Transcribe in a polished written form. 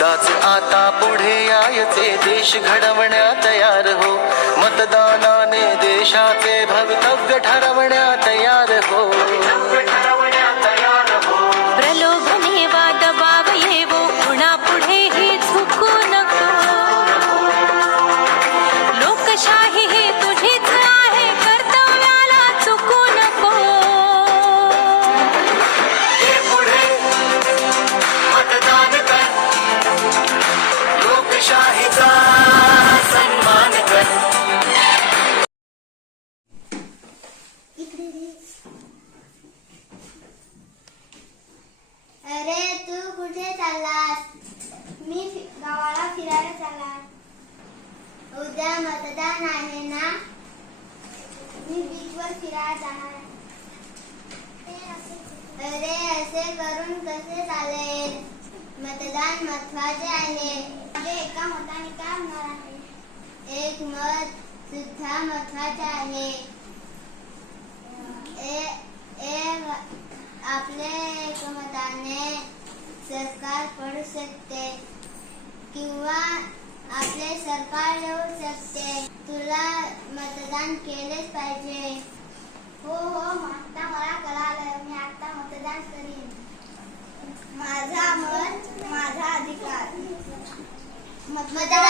यंदाच आता पुढे यायचे देश घडवण्या तयार हो, मतदानाने देशाचे भवितव्य ठरवण्या तयार हो. प्रलोभने वा दबाव येवो कुणा पुढेही झुकू नको. लोकशाही ही तुझीच आहे, कर्तव्याला चुकू नको. हे पुढे मतदान कर, लोकशाहीचा सन्मान कर. अरे तू कुठे चाललास? मी गावाला फिरायला चालला. उद्या मतदान आहे ना, मी बीचवर फिरायला जाणार. अरे असे करून कसे चालेल? मतदान महत्वाचे आहे. माझे एका मताने काय होणार आहे? एक मत सुद्धा महत्वाचे आहे. आपले एकमताने सरकार पडू शकते किंवा आपले सरकार येऊ शकते. तुला मतदान केलेच पाहिजे. हो आता मला कळालं. मी आता मतदान करीन. माझा मत माझा अधिकार. मतदान